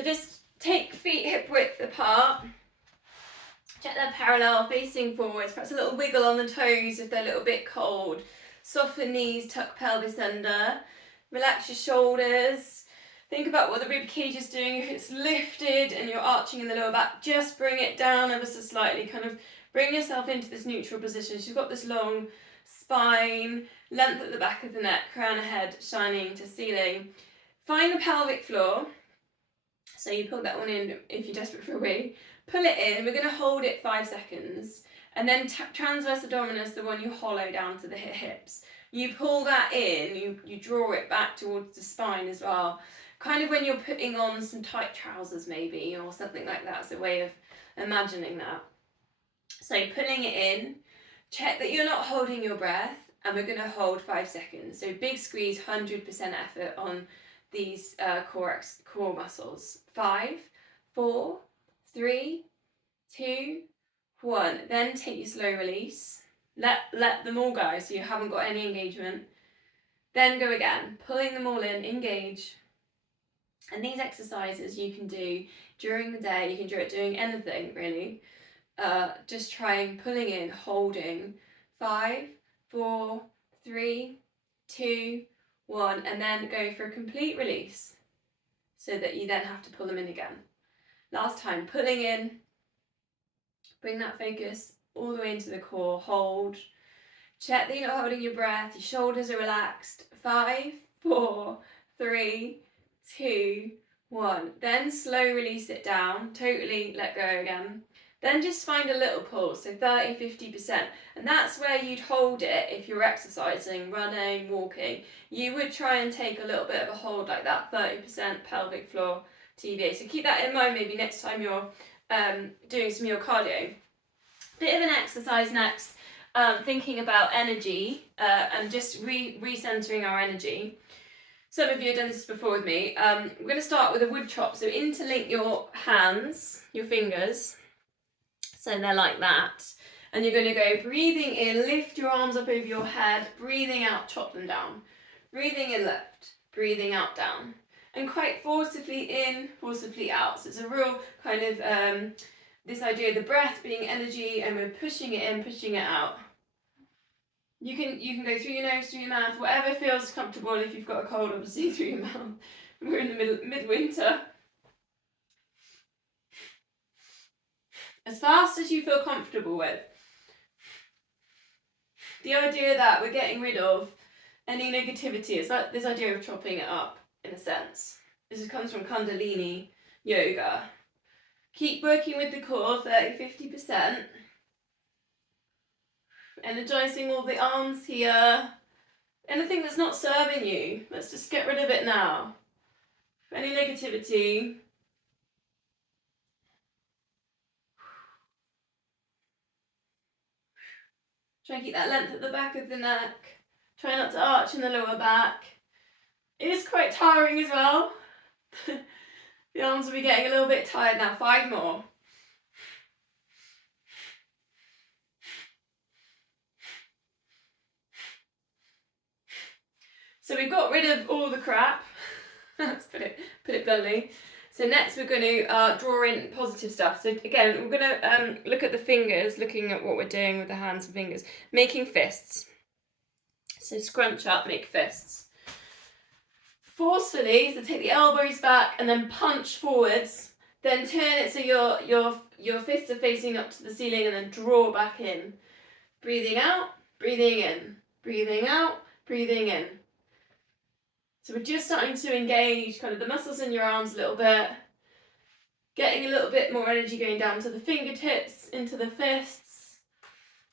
So just take feet hip width apart. Check they're parallel, facing forwards. Perhaps a little wiggle on the toes if they're a little bit cold. Soften knees, tuck pelvis under. Relax your shoulders. Think about what the rib cage is doing. If it's lifted and you're arching in the lower back, just bring it down ever so slightly. Kind of bring yourself into this neutral position. She's got this long spine, length at the back of the neck, crown of head shining to ceiling. Find the pelvic floor. So you pull that one in if you're desperate for a wee. Pull it in. We're going to hold it 5 seconds. And then transverse abdominis, the one you hollow down to the hips. You pull that in, you draw it back towards the spine as well. Kind of when you're putting on some tight trousers maybe, or something like that. It's a way of imagining that. So pulling it in. Check that you're not holding your breath. And we're going to hold 5 seconds. So big squeeze, 100% effort on these core muscles. 5, 4, 3, 2, 1. Then take your slow release. Let them all go so you haven't got any engagement. Then go again, pulling them all in, engage. And these exercises you can do during the day. You can do it doing anything really. Just trying pulling in, holding. 5, 4, 3, 2, 1, and then go for a complete release so that you then have to pull them in again. Last time, pulling in, bring that focus all the way into the core, hold. Check that you're not holding your breath, your shoulders are relaxed. 5, 4, 3, 2, 1. Then slow release it down, totally let go again. Then just find a little pulse, so 30, 50%. And that's where you'd hold it if you're exercising, running, walking. You would try and take a little bit of a hold like that, 30% pelvic floor TVA. So keep that in mind maybe next time you're doing some of your cardio. Bit of an exercise next, thinking about energy and just recentering our energy. Some of you have done this before with me. We're going to start with a wood chop. So interlink your hands, your fingers. So they're like that. And you're going to go breathing in, lift your arms up over your head, breathing out, chop them down. Breathing in, lift, breathing out, down. And quite forcibly in, forcibly out. So it's a real kind of this idea of the breath being energy, and we're pushing it in, pushing it out. You can go through your nose, through your mouth, whatever feels comfortable. If you've got a cold, obviously through your mouth. We're in the midwinter. As fast as you feel comfortable with. The idea that we're getting rid of any negativity. It's like this idea of chopping it up, in a sense. This comes from Kundalini Yoga. Keep working with the core, 30-50%. Energizing all the arms here. Anything that's not serving you, let's just get rid of it now. Any negativity. Try and keep that length at the back of the neck. Try not to arch in the lower back. It is quite tiring as well. The arms will be getting a little bit tired now. 5 more. So we've got rid of all the crap. Let's put it bluntly. So next we're going to draw in positive stuff. So again, we're going to look at the fingers, looking at what we're doing with the hands and fingers. Making fists. So scrunch up, make fists. Forcefully, so take the elbows back and then punch forwards. Then turn it so your fists are facing up to the ceiling, and then draw back in. Breathing out, breathing in. Breathing out, breathing in. So we're just starting to engage kind of the muscles in your arms a little bit. Getting a little bit more energy going down to the fingertips, into the fists.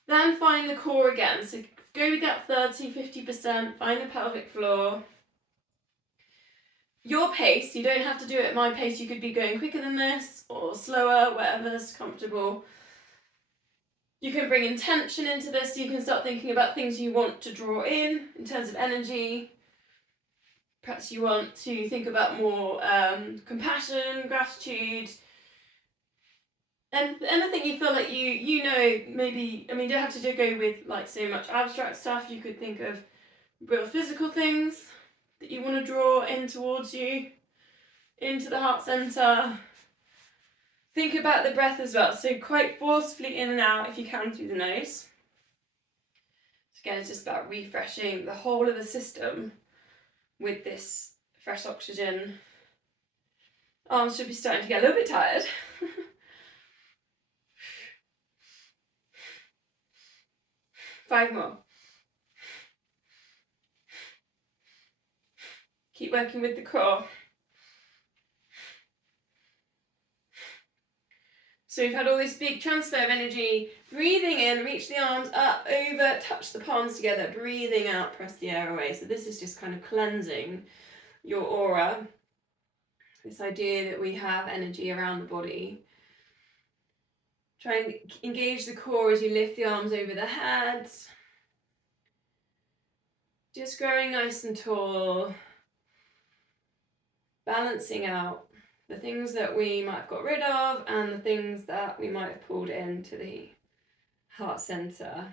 Then find the core again. So go with that 30-50%. Find the pelvic floor. Your pace, you don't have to do it at my pace. You could be going quicker than this or slower, whatever's comfortable. You can bring intention into this. You can start thinking about things you want to draw in terms of energy. Perhaps you want to think about more compassion, gratitude, and anything you feel like you know, maybe, I mean, you don't have to go with like so much abstract stuff. You could think of real physical things that you want to draw in towards you. into the heart center. Think about the breath as well, so quite forcefully in and out if you can through the nose. So again, it's just about refreshing the whole of the system with this fresh oxygen. Arms should be starting to get a little bit tired. 5 more. Keep working with the core. So we've had all this big transfer of energy. Breathing in, reach the arms up, over, touch the palms together. Breathing out, press the air away. So this is just kind of cleansing your aura. This idea that we have energy around the body. Try and engage the core as you lift the arms over the head. Just growing nice and tall. Balancing out the things that we might have got rid of and the things that we might have pulled into the heart center.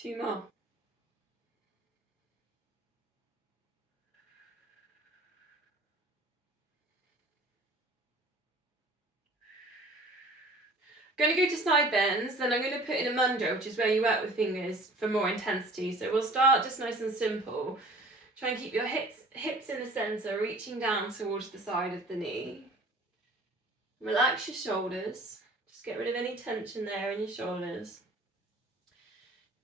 2 more. Going to go to side bends, then I'm going to put in a mudra, which is where you work with fingers for more intensity. So we'll start just nice and simple. Try and keep your hips in the center, reaching down towards the side of the knee. Relax your shoulders. Just get rid of any tension there in your shoulders.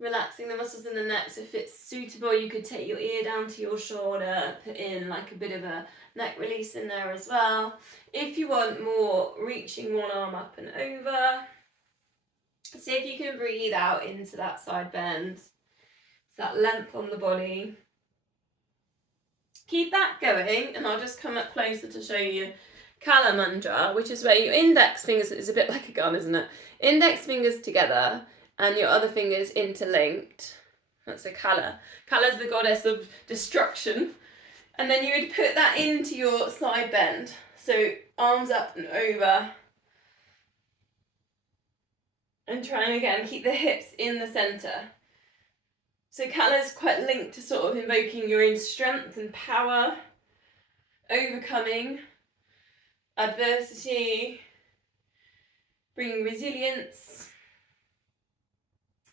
Relaxing the muscles in the neck, so if it's suitable you could take your ear down to your shoulder, put in like a bit of a neck release in there as well. If you want more, reaching one arm up and over. See if you can breathe out into that side bend, that length on the body. Keep that going, and I'll just come up closer to show you Kala Mudra, which is where your index fingers, is a bit like a gun, isn't it? Index fingers together and your other fingers interlinked. That's a Kala. Kala is the goddess of destruction. And then you would put that into your side bend. So arms up and over. And try and again keep the hips in the centre. So Kala is quite linked to sort of invoking your own strength and power, overcoming adversity, bringing resilience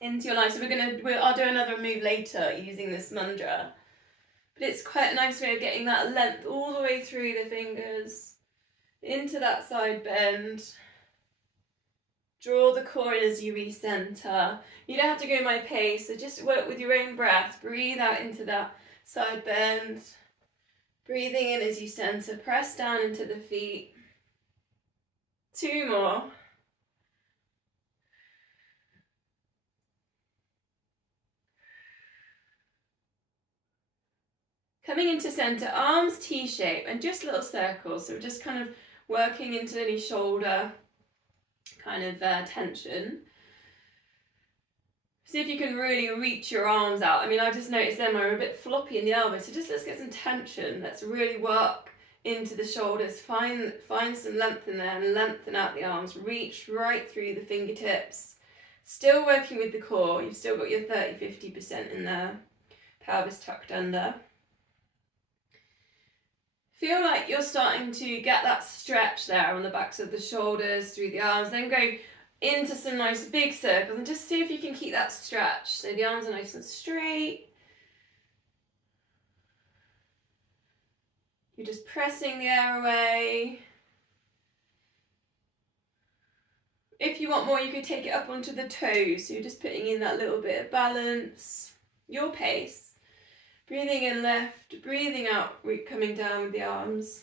into your life. So I'll do another move later using this mudra. But it's quite a nice way of getting that length all the way through the fingers, into that side bend. Draw the core in as you recenter. You don't have to go at my pace, so just work with your own breath. Breathe out into that side bend. Breathing in as you center. Press down into the feet. 2 more. Coming into center, arms T-shape and just little circles. So we're just kind of working into any shoulder kind of tension. See if you can really reach your arms out. I mean, I just noticed them are a bit floppy in the elbows, so just let's get some tension. Let's really work into the shoulders. Find some length in there and lengthen out the arms. Reach right through the fingertips. Still working with the core. You've still got your 30-50% in there. Pelvis tucked under. Feel like you're starting to get that stretch there on the backs of the shoulders, through the arms. Then go into some nice big circles and just see if you can keep that stretch. So the arms are nice and straight. You're just pressing the air away. If you want more, you could take it up onto the toes. So you're just putting in that little bit of balance. Your pace. Breathing in left, breathing out, coming down with the arms.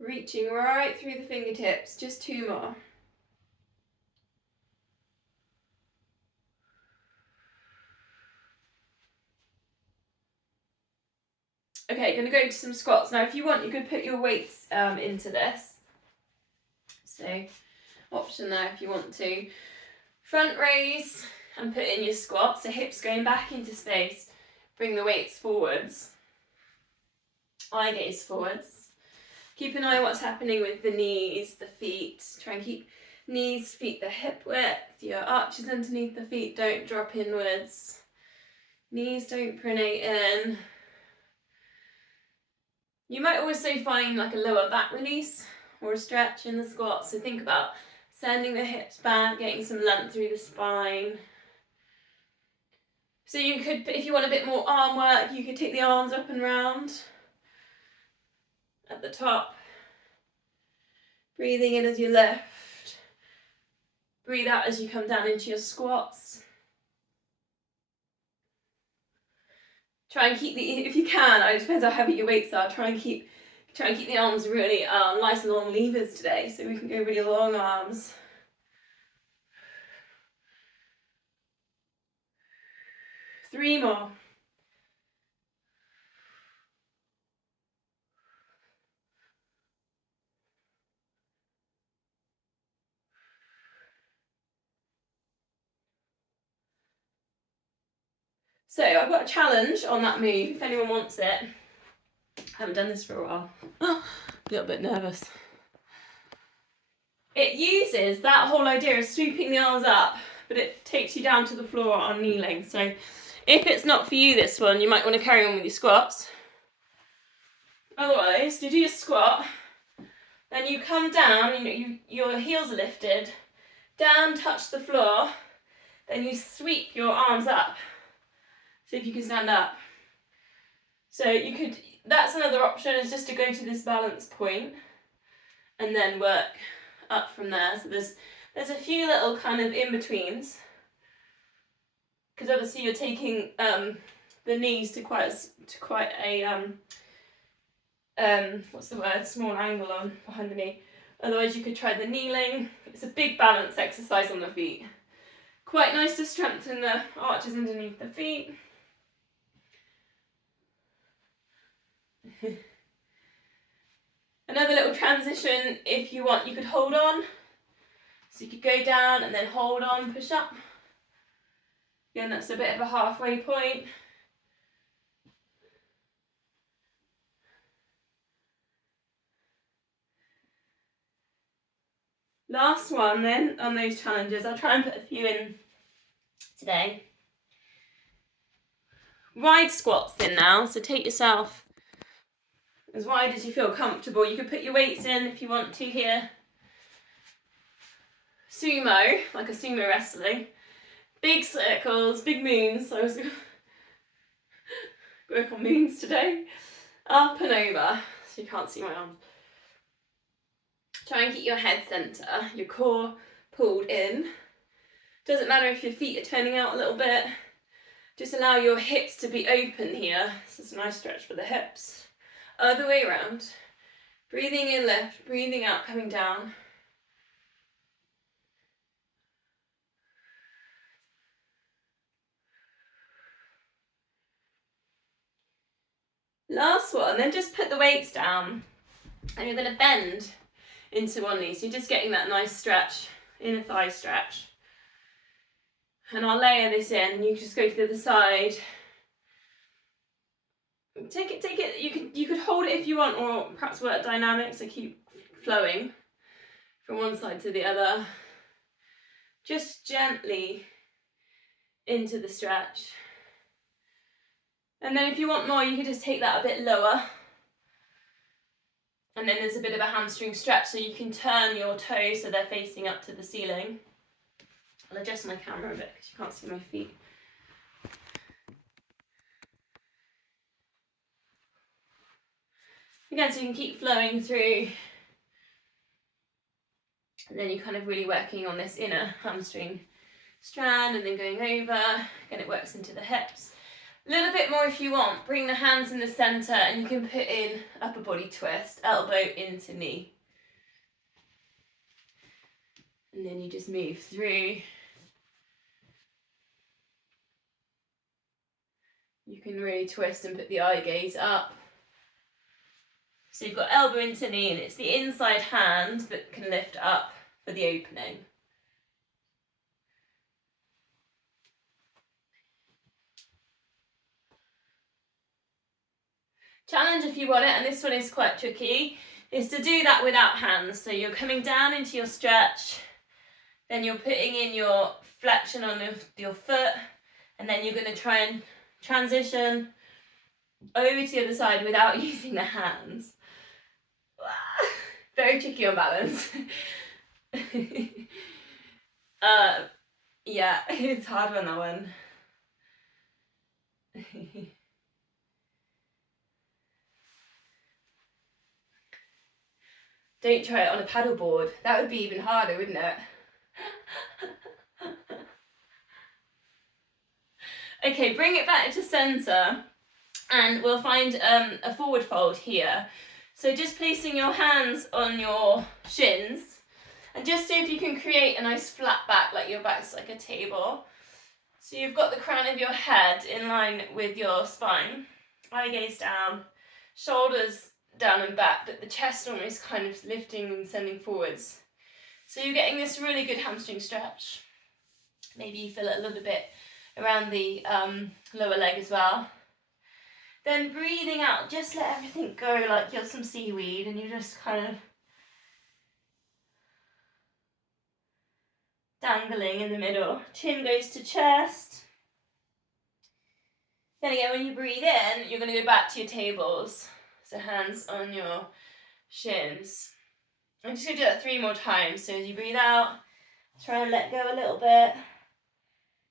Reaching right through the fingertips, just 2 more. Okay, going to go into some squats. Now if you want, you could put your weights into this. So, option there if you want to. Front raise and put in your squat, so hips going back into space. Bring the weights forwards. Eye gaze forwards. Keep an eye on what's happening with the knees, the feet. Try and keep Knees, feet the hip width, your arches underneath the feet don't drop inwards. Knees don't pronate in. You might also find like a lower back release or a stretch in the squat, so think about sending the hips back, getting some length through the spine. So you could, if you want a bit more arm work, you could take the arms up and round at the top. Breathing in as you lift. Breathe out as you come down into your squats. Try and keep the, if you can, it depends how heavy your weights are, try and keep the arms really nice and long levers today, so we can go really long arms. Three more. So I've got a challenge on that move, if anyone wants it. I haven't done this for a while. A little bit nervous. It uses that whole idea of sweeping the arms up, but it takes you down to the floor on kneeling. So if it's not for you, this one, you might want to carry on with your squats. Otherwise, you do your squat, then you come down, your heels are lifted, down, touch the floor, then you sweep your arms up. See if you can stand up. So you could, that's another option, is just to go to this balance point and then work up from there. So there's a few little kind of in-betweens, because obviously you're taking the knees to quite a what's the word, small angle on behind the knee. Otherwise you could try the kneeling. It's a big balance exercise on the feet. Quite nice to strengthen the arches underneath the feet. Another little transition, if you want, you could hold on. So you could go down and then hold on, push up. Again, that's a bit of a halfway point. Last one then on those challenges, I'll try and put a few in today. Wide squats in now, so take yourself as wide as you feel comfortable. You could put your weights in if you want to here. Sumo, like a sumo wrestling. Big circles, big moons. So I was going to work on moons today. Up and over, so you can't see my arms. Try and keep your head centre, your core pulled in. Doesn't matter if your feet are turning out a little bit. Just allow your hips to be open here. This is a nice stretch for the hips. Other way around. Breathing in, lift. Breathing out, coming down. Last one, then just put the weights down. And you're going to bend into one knee. So you're just getting that nice stretch, inner thigh stretch. And I'll layer this in. You just go to the other side. Take it. You could hold it if you want, or perhaps work dynamics, so keep flowing from one side to the other. Just gently into the stretch. And then if you want more, you could just take that a bit lower. And then there's a bit of a hamstring stretch, so you can turn your toes so they're facing up to the ceiling. I'll adjust my camera a bit because you can't see my feet. Again, so you can keep flowing through. And then you're kind of really working on this inner hamstring strand and then going over. Again, it works into the hips. A little bit more if you want. Bring the hands in the centre and you can put in upper body twist, elbow into knee. And then you just move through. You can really twist and put the eye gaze up. So you've got elbow into knee and it's the inside hand that can lift up for the opening. Challenge if you want it, and this one is quite tricky, is to do that without hands. So you're coming down into your stretch Then you're putting in your flexion on your foot, and then you're going to try and transition over to the other side without using the hands. Very tricky on balance. Yeah, it's hard on that one. Don't try it on a paddleboard. That would be even harder, wouldn't it? Okay, bring it back to centre, and we'll find a forward fold here. So just placing your hands on your shins, and just see if you can create a nice flat back, like your back's like a table. So you've got the crown of your head in line with your spine, eye gaze down, shoulders down and back, but the chest almost kind of lifting and sending forwards. So you're getting this really good hamstring stretch. Maybe you feel it a little bit around the lower leg as well. Then breathing out, just let everything go like you're some seaweed, and you're just kind of dangling in the middle. Chin goes to chest. Then again, when you breathe in, you're going to go back to your tables. So hands on your shins. I'm just going to do that 3 more times. So as you breathe out, try and let go a little bit.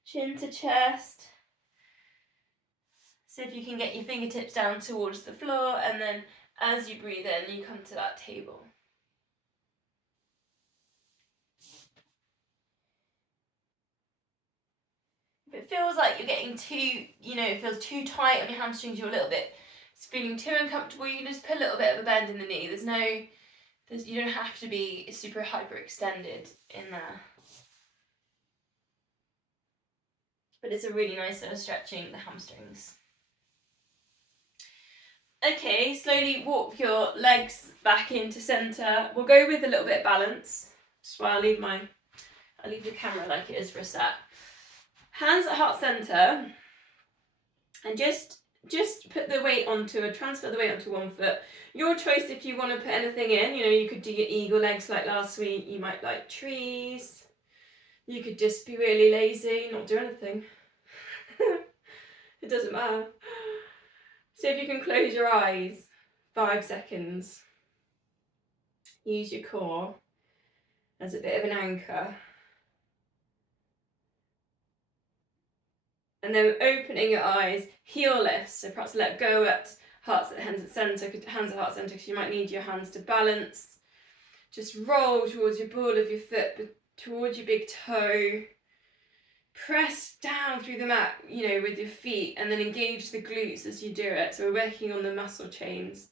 Chin to chest. So if you can get your fingertips down towards the floor, and then as you breathe in, you come to that table. If it feels like you're getting too, it feels too tight on your hamstrings, you're a little bit, it's feeling too uncomfortable, you can just put a little bit of a bend in the knee. You don't have to be super hyperextended in there. But it's a really nice way of stretching the hamstrings. Okay, slowly walk your legs back into centre. We'll go with a little bit of balance. Just while I'll leave the camera like it is for a sec. Hands at heart centre, and just put the weight transfer the weight onto one foot. Your choice if you want to put anything in. You could do your eagle legs like last week. You might like trees. You could just be really lazy, not do anything. It doesn't matter. See if you can close your eyes 5 seconds. Use your core as a bit of an anchor. And then opening your eyes, heel lifts. So perhaps let go at hands at centre because you might need your hands to balance. Just roll towards your ball of your foot, towards your big toe. Press down through the mat, with your feet, and then engage the glutes as you do it. So we're working on the muscle chains.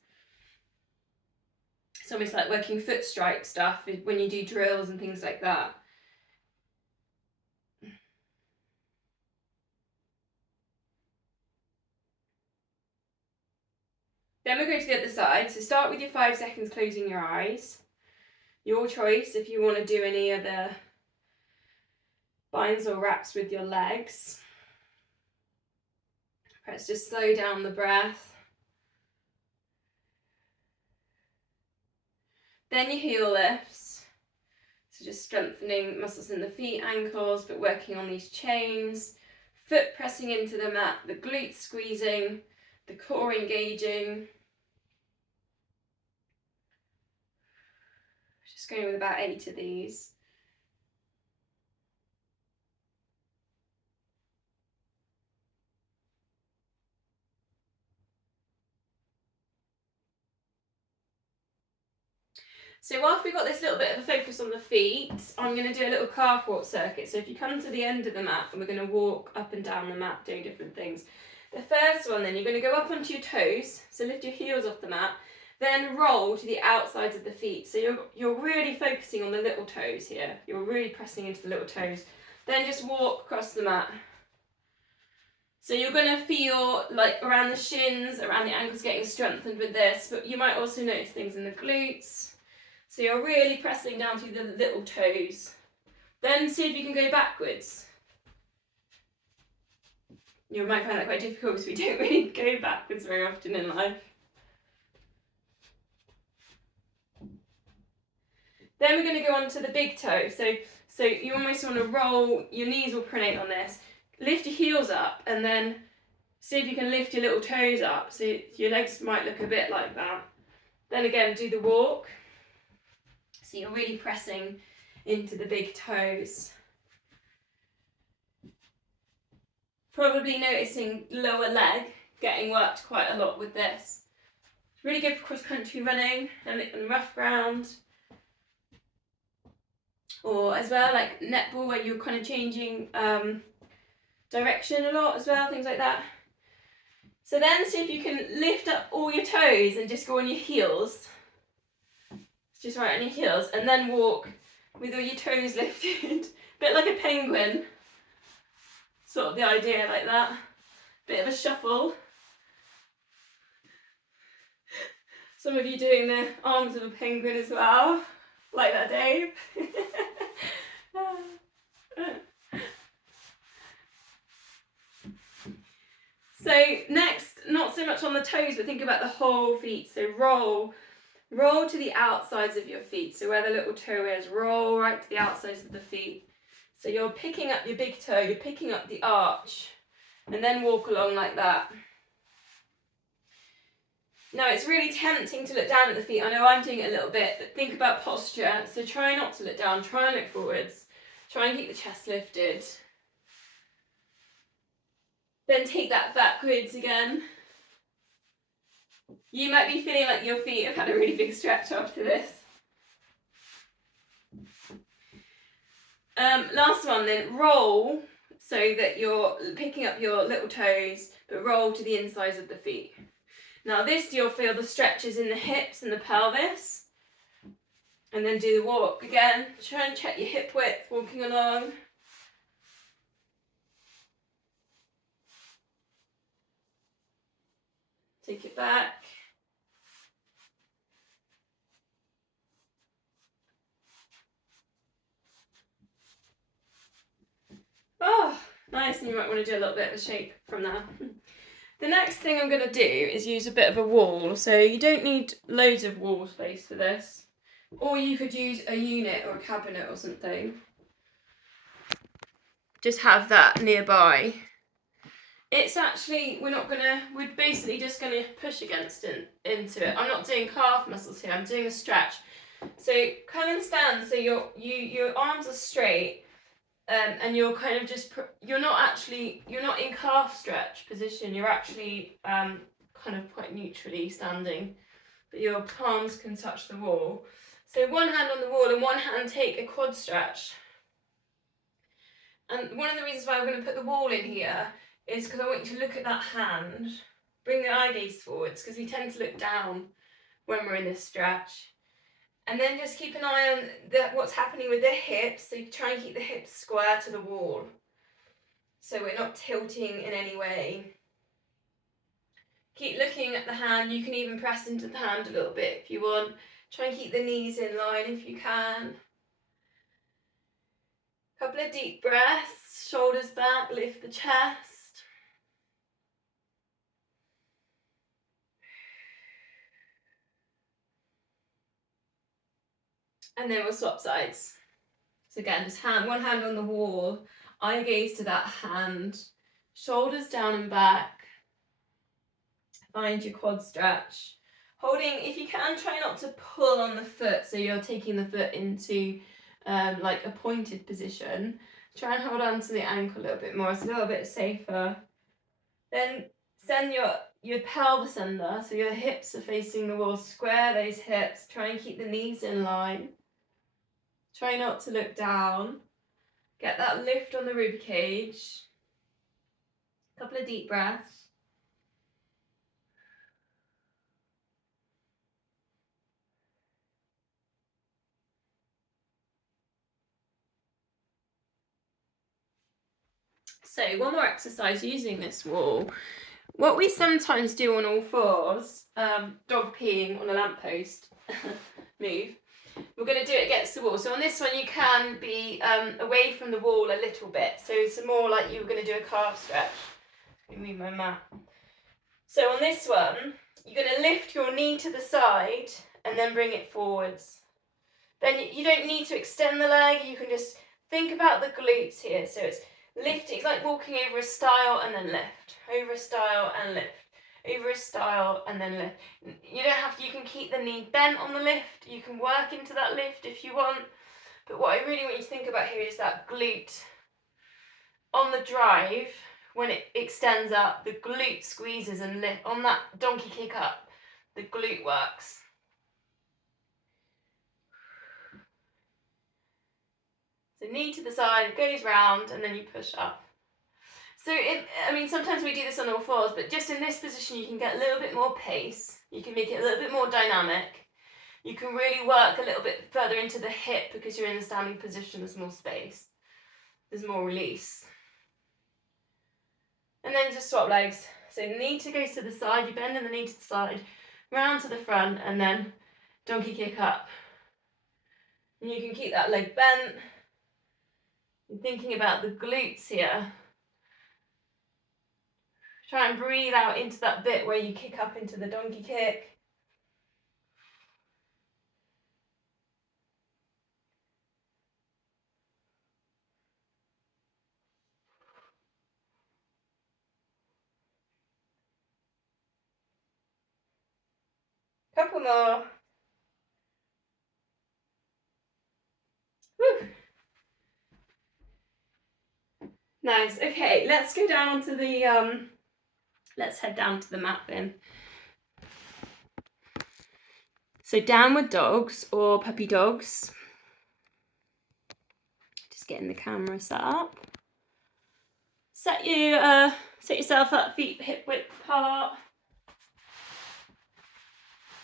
It's almost like working foot strike stuff when you do drills and things like that. Then we'll go to the other side. So start with your 5 seconds closing your eyes. Your choice if you want to do any other binds or wraps with your legs. Let's just slow down the breath. Then your heel lifts. So just strengthening muscles in the feet, ankles, but working on these chains. Foot pressing into the mat, the glutes squeezing, the core engaging. Just going with about 8 of these. So whilst we've got this little bit of a focus on the feet, I'm going to do a little calf walk circuit. So if you come to the end of the mat, and we're going to walk up and down the mat doing different things. The first one then, you're going to go up onto your toes, so lift your heels off the mat, then roll to the outsides of the feet. So you're really focusing on the little toes here. You're really pressing into the little toes. Then just walk across the mat. So you're going to feel like around the shins, around the ankles getting strengthened with this, but you might also notice things in the glutes. So you're really pressing down through the little toes. Then see if you can go backwards. You might find that quite difficult because we don't really go backwards very often in life. Then we're going to go on to the big toe. So So you almost want to roll, your knees will pronate on this. Lift your heels up and then see if you can lift your little toes up. So your legs might look a bit like that. Then again, do the walk. So you're really pressing into the big toes. Probably noticing lower leg getting worked quite a lot with this. Really good for cross-country running and rough ground. Or as well, like netball, where you're kind of changing direction a lot as well, things like that. So then see if you can lift up all your toes and just go on your heels. Just right on your heels, and then walk with all your toes lifted. Bit like a penguin. Sort of the idea like that. Bit of a shuffle. Some of you doing the arms of a penguin as well. Like that, Dave. So next, not so much on the toes, but think about the whole feet. So roll to the outsides of your feet. So where the little toe is, roll right to the outsides of the feet. So you're picking up your big toe, you're picking up the arch, and then walk along like that. Now it's really tempting to look down at the feet. I know I'm doing it a little bit, but think about posture. So try not to look down, try and look forwards. Try and keep the chest lifted. Then take that backwards again. You might be feeling like your feet have had a really big stretch after this. Last one then, roll so that you're picking up your little toes, but roll to the insides of the feet. Now this, you'll feel the stretches in the hips and the pelvis. And then do the walk again. Try and check your hip width, walking along. Take it back. Oh, nice, and you might want to do a little bit of a shake from there. The next thing I'm going to do is use a bit of a wall. So you don't need loads of wall space for this. Or you could use a unit or a cabinet or something. Just have that nearby. It's actually, we're basically just going to push against it, into it. I'm not doing calf muscles here, I'm doing a stretch. So come and stand, so your arms are straight, and you're kind of just, you're not in calf stretch position, you're actually kind of quite neutrally standing, but your palms can touch the wall. So one hand on the wall and one hand take a quad stretch. And one of the reasons why I'm going to put the wall in here is because I want you to look at that hand, bring the eye gaze forwards, because we tend to look down when we're in this stretch. And then just keep an eye on what's happening with the hips, so you try and keep the hips square to the wall. So we're not tilting in any way. Keep looking at the hand, you can even press into the hand a little bit if you want. Try and keep the knees in line if you can. Couple of deep breaths, shoulders back, lift the chest. And then we'll swap sides. So again, just one hand on the wall, eye gaze to that hand, shoulders down and back. Find your quad stretch. Holding, if you can, try not to pull on the foot, so you're taking the foot into like a pointed position. Try and hold on to the ankle a little bit more, it's a little bit safer. Then send your pelvis under, so your hips are facing the wall. Square those hips, try and keep the knees in line. Try not to look down. Get that lift on the rib cage. A couple of deep breaths. So one more exercise using this wall. What we sometimes do on all fours, dog peeing on a lamppost move, we're going to do it against the wall. So on this one you can be away from the wall a little bit. So it's more like you were going to do a calf stretch. Let me move my mat. So on this one, you're going to lift your knee to the side and then bring it forwards. Then you don't need to extend the leg, you can just Think about the glutes here. So it's lifting, it's like walking over a stile and then lift, over a stile and lift, over a stile and then lift. You don't have to, you can keep the knee bent on the lift, you can work into that lift if you want, but what I really want you to think about here is that glute on the drive. When it extends up, the glute squeezes and lift. On that donkey kick up, the glute works. So knee to the side, goes round, and then you push up. So, I mean, sometimes we do this on all fours, but just in this position, you can get a little bit more pace. You can make it a little bit more dynamic. You can really work a little bit further into the hip because you're in a standing position, there's more space. There's more release. And then just swap legs. So knee to goes to the side, you bend in the knee to the side, round to the front, and then donkey kick up. And you can keep that leg bent. You're thinking about the glutes here. Try and breathe out into that bit where you kick up into the donkey kick. Couple more. Whew. Nice. Okay, let's go down onto the let's head down to the mat then. So downward dogs or puppy dogs. Just getting the camera set up. Set yourself up, feet hip width apart.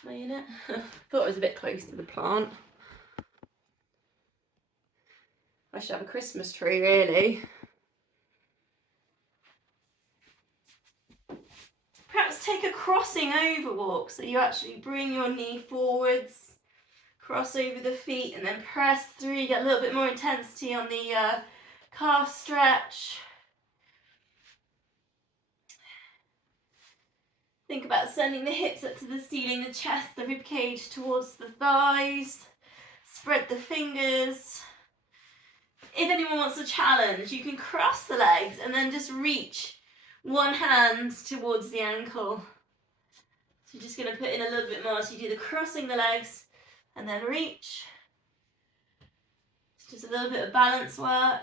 Laying it. Thought it was a bit close to the plant. I should have a Christmas tree, really. Perhaps take a crossing over walk, so you actually bring your knee forwards, cross over the feet, and then press through. You get a little bit more intensity on the calf stretch. Think about sending the hips up to the ceiling, the chest, the rib cage towards the thighs. Spread the fingers. If anyone wants a challenge, you can cross the legs and then just reach one hand towards the ankle. So you're just going to put in a little bit more. So you do the crossing the legs and then reach. It's just a little bit of balance work.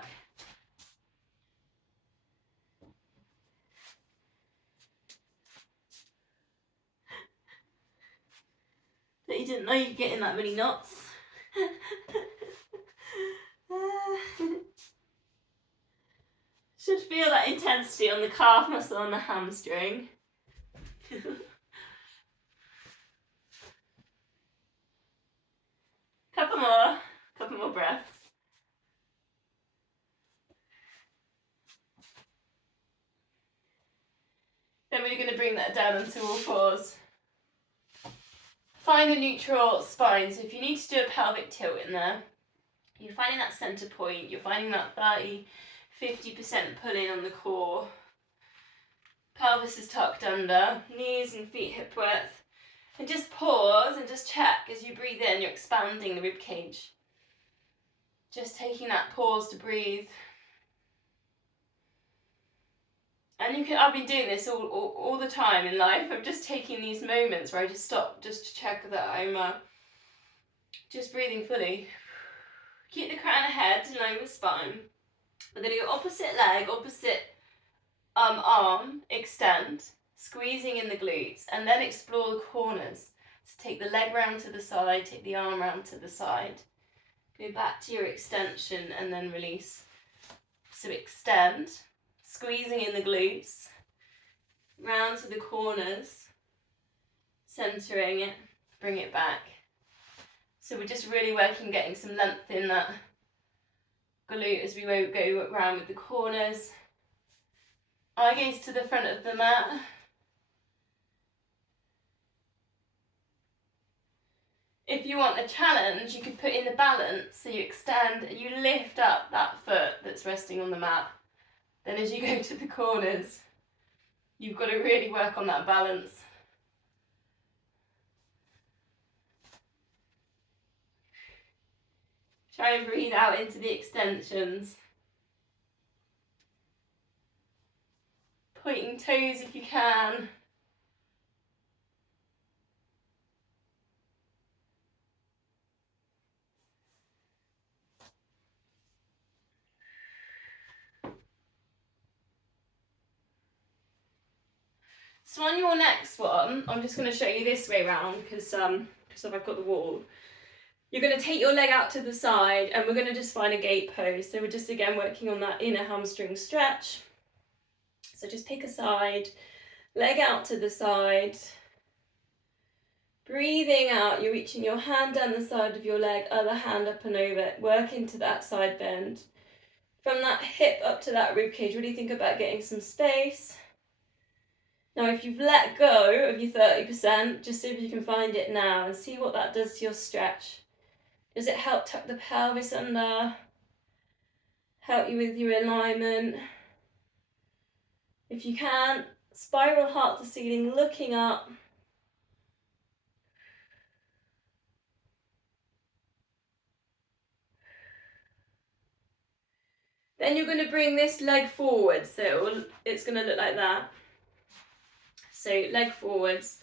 But you didn't know you'd get in that many knots. Should feel that intensity on the calf muscle and the hamstring. Couple more breaths. Then we're going to bring that down onto all fours. Find a neutral spine. So if you need to do a pelvic tilt in there, you're finding that center point, you're finding that 30-50% pull-in on the core. Pelvis is tucked under, knees and feet hip width. And just pause and just check as you breathe in, you're expanding the rib cage. Just taking that pause to breathe. And I've been doing this all the time in life. I'm just taking these moments where I just stop just to check that I'm just breathing fully. Keep the crown of head in line with spine. We're going to go opposite leg, opposite arm, extend, squeezing in the glutes, and then explore the corners. So take the leg round to the side, take the arm round to the side. Go back to your extension and then release. So extend, squeezing in the glutes, round to the corners, centering it, bring it back. So we're just really working, getting some length in that glute as we go around with the corners. Eye gaze to the front of the mat. If you want a challenge, you could put in the balance, so you extend, you lift up that foot that's resting on the mat. Then as you go to the corners, you've got to really work on that balance. Try and breathe out into the extensions. Pointing toes if you can. So on your next one, I'm just going to show you this way around because I've got the wall. You're going to take your leg out to the side and we're going to just find a gate pose. So we're just again working on that inner hamstring stretch. So just pick a side, leg out to the side. Breathing out, you're reaching your hand down the side of your leg, other hand up and over. Work into that side bend. From that hip up to that rib cage, really think about getting some space. Now if you've let go of your 30%, just see if you can find it now and see what that does to your stretch. Does it help tuck the pelvis under? Help you with your alignment? If you can, spiral heart to ceiling, looking up. Then you're going to bring this leg forward, so it's going to look like that. So leg forwards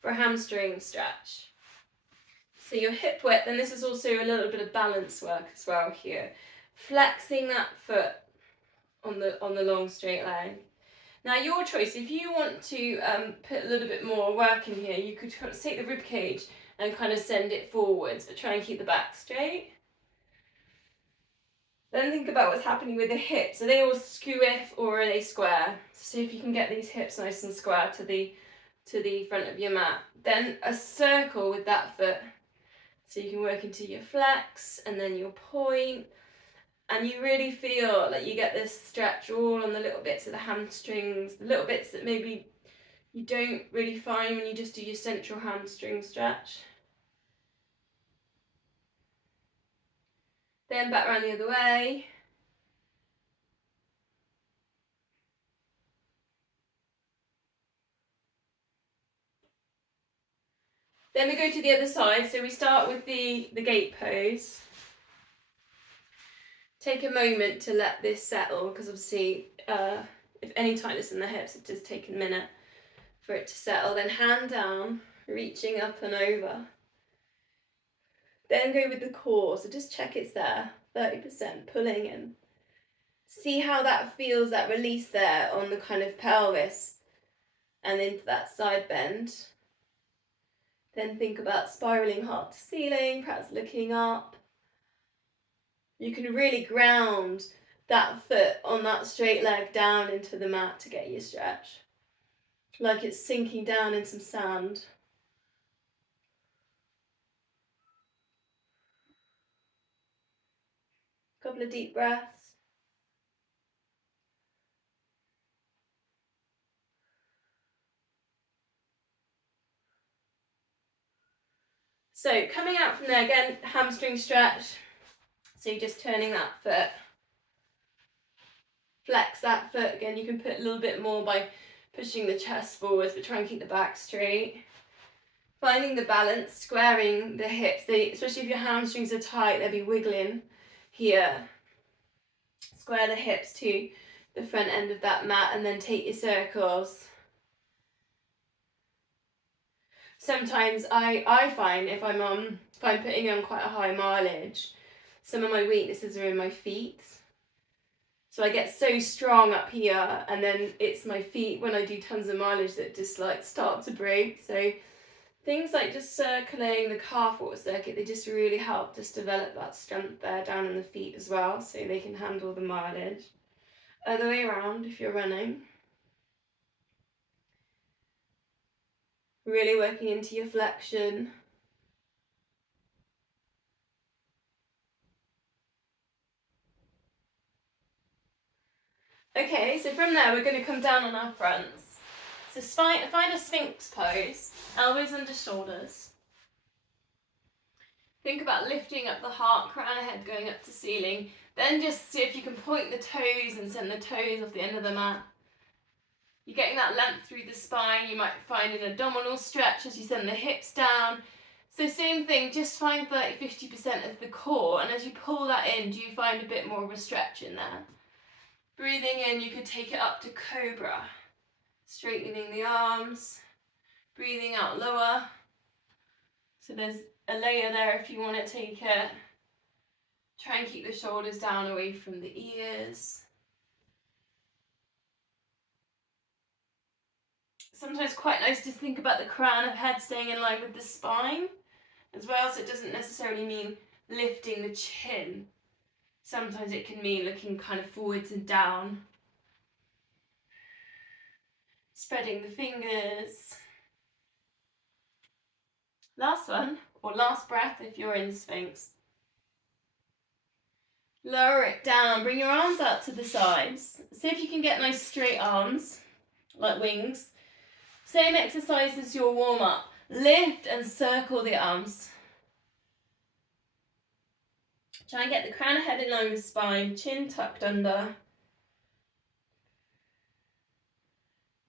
for a hamstring stretch. So your hip width, and this is also a little bit of balance work as well here. Flexing that foot on the long straight leg. Now your choice, if you want to put a little bit more work in here, you could take the rib cage and kind of send it forwards, but try and keep the back straight. Then think about what's happening with the hips. Are they all skew-if or are they square? So see if you can get these hips nice and square to the front of your mat. Then a circle with that foot. So you can work into your flex and then your point. And you really feel like you get this stretch all on the little bits of the hamstrings, the little bits that maybe you don't really find when you just do your central hamstring stretch. Then back around the other way. Then we go to the other side. So we start with the gate pose. Take a moment to let this settle because obviously if any tightness in the hips, it does take a minute for it to settle. Then hand down, reaching up and over. Then go with the core, so just check it's there, 30%, pulling in. See how that feels, that release there on the kind of pelvis and into that side bend. Then think about spiraling heart to ceiling, perhaps looking up. You can really ground that foot on that straight leg down into the mat to get your stretch. Like it's sinking down in some sand. Couple of deep breaths. So coming out from there, again, hamstring stretch. So you're just turning that foot. Flex that foot. Again, you can put a little bit more by pushing the chest forwards, but try and keep the back straight. Finding the balance, squaring the hips. Especially if your hamstrings are tight, they'll be wiggling here. Square the hips to the front end of that mat and then take your circles. Sometimes I find if I'm putting on quite a high mileage, some of my weaknesses are in my feet. So I get so strong up here and then it's my feet when I do tons of mileage that just like start to break. So things like just circling the calf water circuit, they just really help just develop that strength there down in the feet as well so they can handle the mileage. Other way around if you're running. Really working into your flexion. Okay, so from there we're going to come down on our fronts. So find a sphinx pose, elbows under shoulders. Think about lifting up the heart, crown of head going up to ceiling. Then just see if you can point the toes and send the toes off the end of the mat. You're getting that length through the spine. You might find an abdominal stretch as you send the hips down. So same thing, just find 30-50% of the core, and as you pull that in, do you find a bit more of a stretch in there? Breathing in, you could take it up to cobra, straightening the arms, breathing out lower. So there's a layer there if you want to take it. Try and keep the shoulders down away from the ears. Sometimes quite nice to think about the crown of head staying in line with the spine as well, so it doesn't necessarily mean lifting the chin. Sometimes it can mean looking kind of forwards and down. Spreading the fingers. Last one, or last breath if you're in Sphinx. Lower it down, bring your arms out to the sides. See if you can get nice straight arms, like wings. Same exercise as your warm-up. Lift and circle the arms. Try and get the crown of head in line with spine, chin tucked under.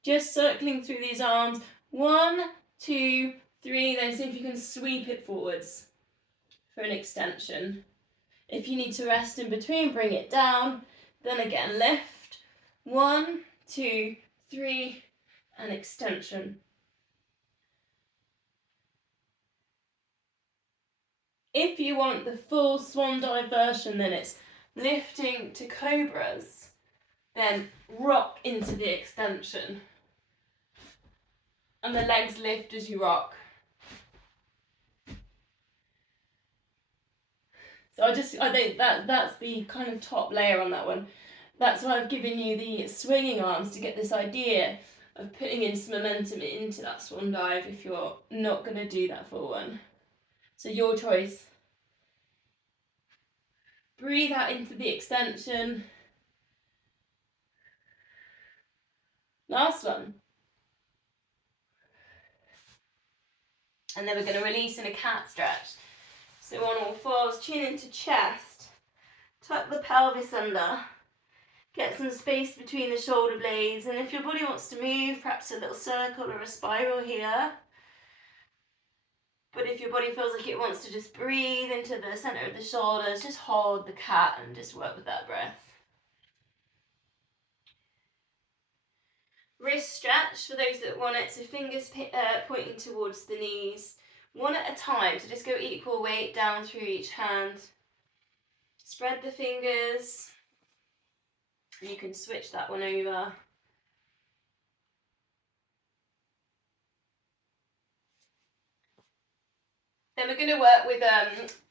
Just circling through these arms. 1, 2, 3, then see if you can sweep it forwards for an extension. If you need to rest in between, bring it down. Then again, lift. 1, 2, 3, and extension. If you want the full swan dive version, then it's lifting to cobras, then rock into the extension. And the legs lift as you rock. So I think that's the kind of top layer on that one. That's why I've given you the swinging arms, to get this idea of putting in some momentum into that swan dive if you're not going to do that full one. So your choice. Breathe out into the extension. Last one. And then we're going to release in a cat stretch. So on all fours, chin into chest. Tuck the pelvis under. Get some space between the shoulder blades. And if your body wants to move, perhaps a little circle or a spiral here. But if your body feels like it wants to just breathe into the center of the shoulders, just hold the cat and just work with that breath. Wrist stretch for those that want it, so fingers pointing towards the knees. One at a time, so just go equal weight down through each hand. Spread the fingers. You can switch that one over. Then we're going to work with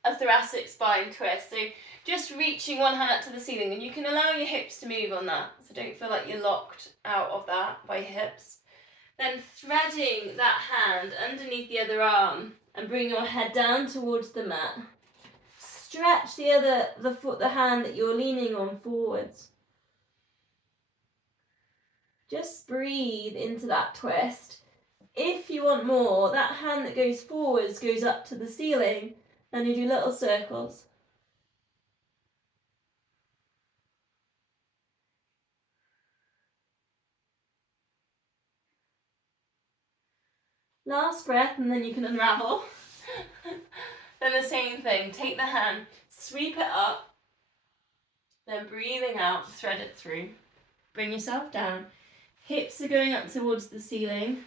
a thoracic spine twist. So just reaching one hand up to the ceiling, and you can allow your hips to move on that. So don't feel like you're locked out of that by your hips. Then threading that hand underneath the other arm and bring your head down towards the mat. Stretch the hand that you're leaning on forwards. Just breathe into that twist. If you want more, that hand that goes forwards goes up to the ceiling, and you do little circles. Last breath, and then you can unravel. Then the same thing, take the hand, sweep it up, then breathing out, thread it through. Bring yourself down. Hips are going up towards the ceiling.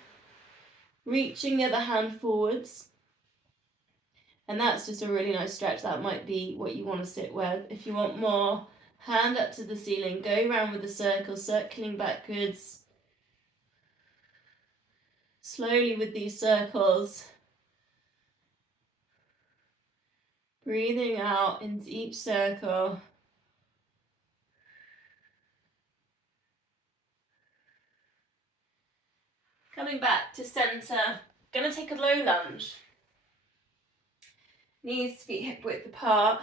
Reaching the other hand forwards. And that's just a really nice stretch. That might be what you want to sit with. If you want more, hand up to the ceiling. Go around with a circle, circling backwards. Slowly with these circles. Breathing out into each circle. Coming back to centre. Going to take a low lunge. Knees, feet hip width apart.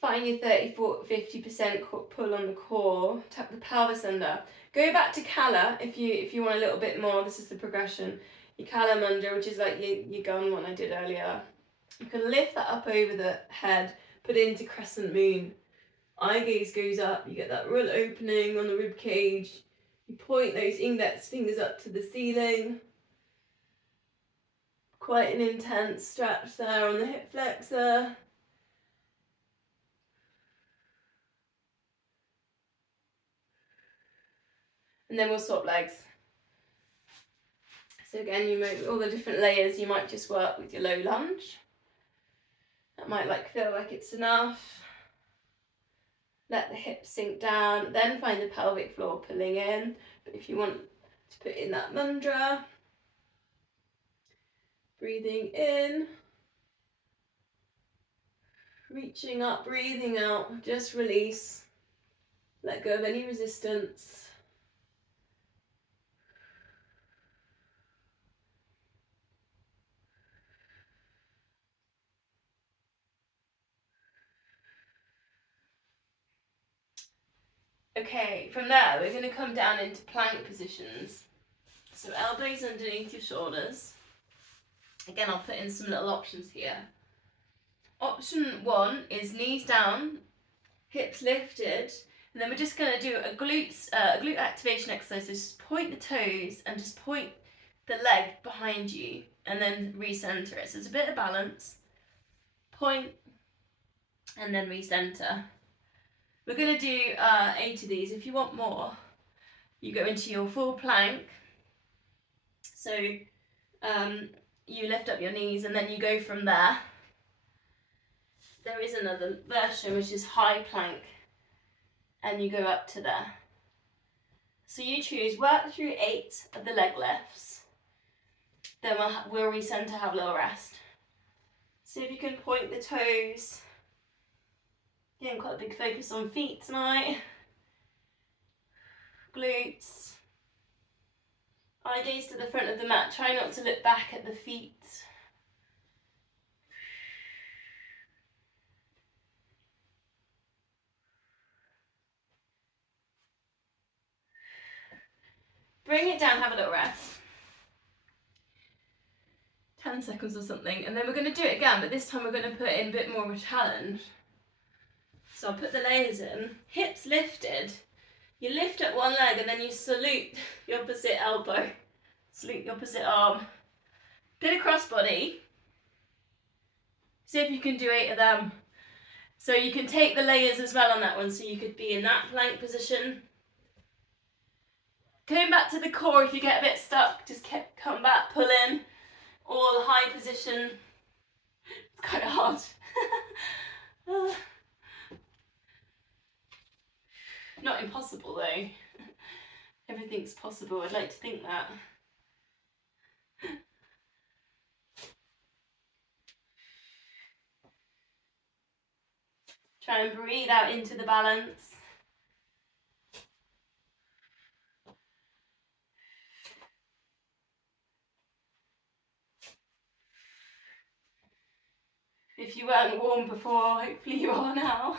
Find your 30-50% pull on the core. Tuck the pelvis under. Go back to Kala if you want a little bit more. This is the progression. Your Kala mudra, which is like your gun one I did earlier. You can lift that up over the head, put it into crescent moon. Eye gaze goes up, you get that real opening on the rib cage. You point those index fingers up to the ceiling. Quite an intense stretch there on the hip flexor. And then we'll swap legs. So again, you move all the different layers. You might just work with your low lunge. That might feel like it's enough. Let the hips sink down, then find the pelvic floor pulling in. But if you want to put in that mudra, breathing in, reaching up, breathing out, just release. Let go of any resistance. Okay, from there we're going to come down into plank positions. So elbows underneath your shoulders. Again, I'll put in some little options here. Option 1 is knees down, hips lifted, and then we're just going to do a glute activation exercise. So just point the toes and just point the leg behind you and then recenter it. So it's a bit of balance. Point and then recenter. We're going to do 8 of these. If you want more, you go into your full plank. So you lift up your knees and then you go from there. There is another version which is high plank and you go up to there. So you choose, work through 8 of the leg lifts. Then we'll recenter, have a little rest. See if you can point the toes. Again, quite a big focus on feet tonight. Glutes. Eye gaze to the front of the mat. Try not to look back at the feet. Bring it down, have a little rest. 10 seconds or something, and then we're going to do it again, but this time we're going to put in a bit more of a challenge. So I'll put the layers in. Hips lifted. You lift up one leg and then you salute the opposite elbow. Salute the opposite arm. Bit of crossbody. See if you can do 8 of them. So you can take the layers as well on that one, so you could be in that plank position. Going back to the core, if you get a bit stuck, just come back, pull in, or the high position. It's quite hard. Not impossible though. Everything's possible, I'd like to think that. Try and breathe out into the balance. If you weren't warm before, hopefully you are now.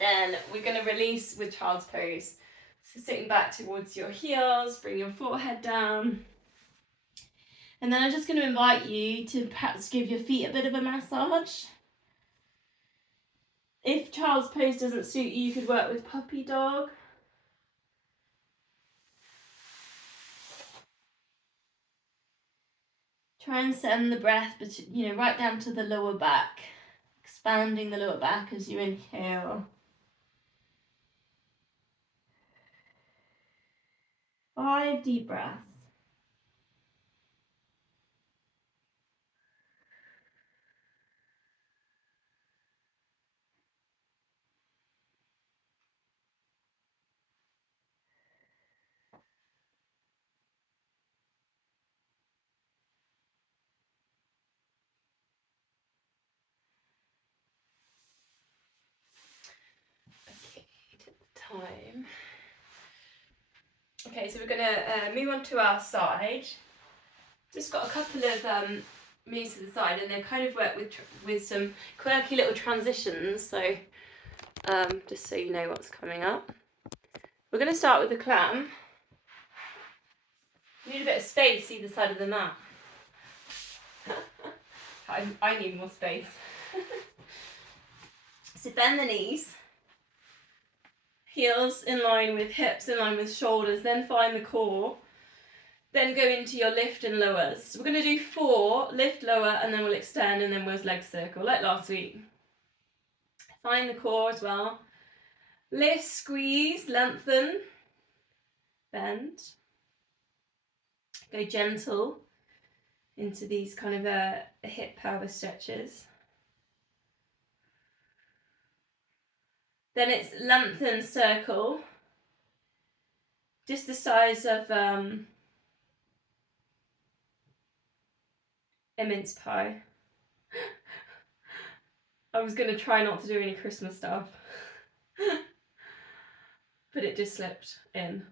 Then we're going to release with child's pose. So sitting back towards your heels, bring your forehead down. And then I'm just going to invite you to perhaps give your feet a bit of a massage. If child's pose doesn't suit you, you could work with puppy dog. Try and send the breath, right down to the lower back. Expanding the lower back as you inhale. 5 deep breaths. Okay, take the time. Okay, so we're going to move on to our side. Just got a couple of moves to the side, and they kind of work with some quirky little transitions. So just so you know what's coming up. We're going to start with the clam. You need a bit of space either side of the mat. I need more space. So bend the knees. Heels in line with hips, in line with shoulders, then find the core. Then go into your lift and lowers. So we're going to do 4, lift, lower, and then we'll extend, and then we'll leg circle, like last week. Find the core as well. Lift, squeeze, lengthen, bend. Go gentle into these kind of hip pelvis stretches. Then it's lengthen, circle. Just the size of a mince pie. I was going to try not to do any Christmas stuff, but it just slipped in.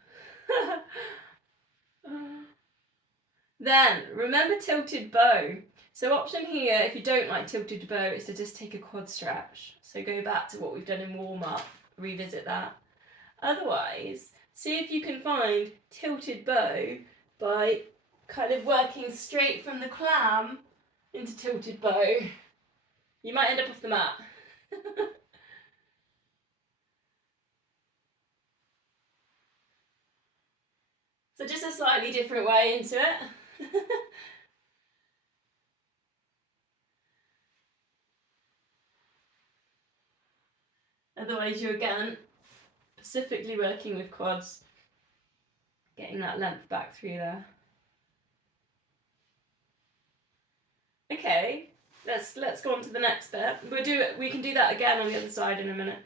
Then, remember tilted bow. So option here, if you don't like tilted bow, is to just take a quad stretch. So go back to what we've done in warm-up, revisit that. Otherwise, see if you can find tilted bow by kind of working straight from the clam into tilted bow. You might end up off the mat. So just a slightly different way into it. Otherwise you're again specifically working with quads, getting that length back through there. Okay, let's go on to the next bit. We can do that again on the other side in a minute.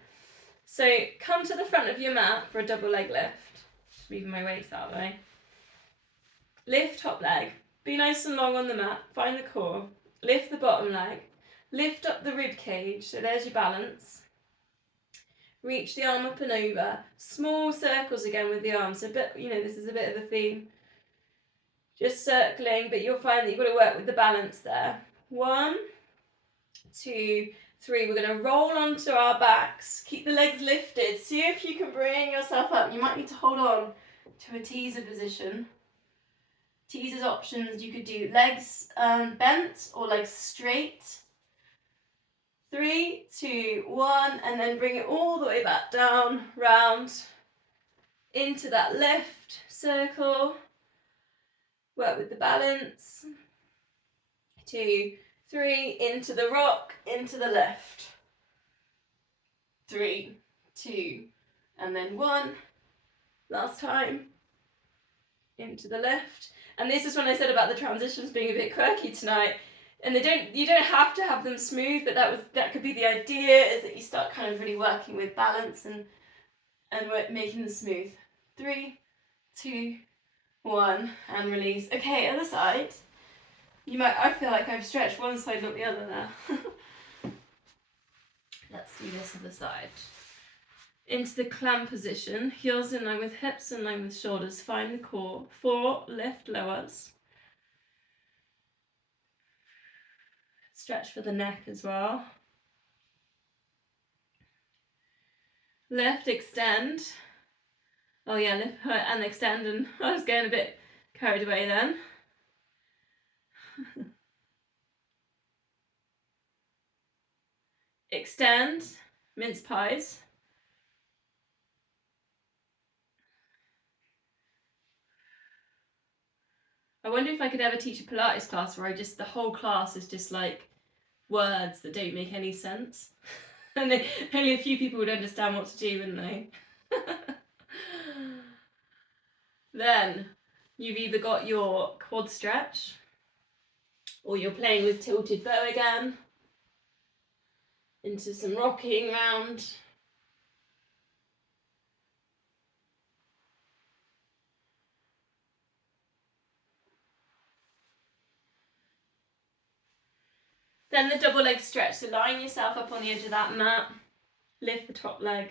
So come to the front of your mat for a double leg lift. Just moving my weights out of the way. Lift top leg. Be nice and long on the mat. Find the core. Lift the bottom leg. Lift up the rib cage. So there's your balance. Reach the arm up and over. Small circles again with the arms. So this is a bit of a theme. Just circling, but you'll find that you've got to work with the balance there. 1, 2, 3. We're going to roll onto our backs. Keep the legs lifted. See if you can bring yourself up. You might need to hold on to a teaser position. Teasers options, you could do legs bent or legs straight. 3, 2, 1, and then bring it all the way back down, round, into that lift, circle. Work with the balance. 2, 3, into the rock, into the left. 3, 2, and then 1. Last time. Into the left. And this is when I said about the transitions being a bit quirky tonight. And you don't have to have them smooth, but that could be the idea, is that you start kind of really working with balance and making them smooth. 3, 2, 1, and release. Okay, other side. I feel like I've stretched one side, not the other there. Let's do this other side. Into the clam position, heels in line with hips, in line with shoulders. Find the core. 4, lift, lowers. Stretch for the neck as well. Lift, extend. Oh yeah, lift and extend, and I was getting a bit carried away then. Extend, mince pies. I wonder if I could ever teach a Pilates class where the whole class is just like words that don't make any sense. And only a few people would understand what to do, wouldn't they? Then you've either got your quad stretch, or you're playing with tilted bow again, into some rocking round. Then the double leg stretch, so line yourself up on the edge of that mat, lift the top leg,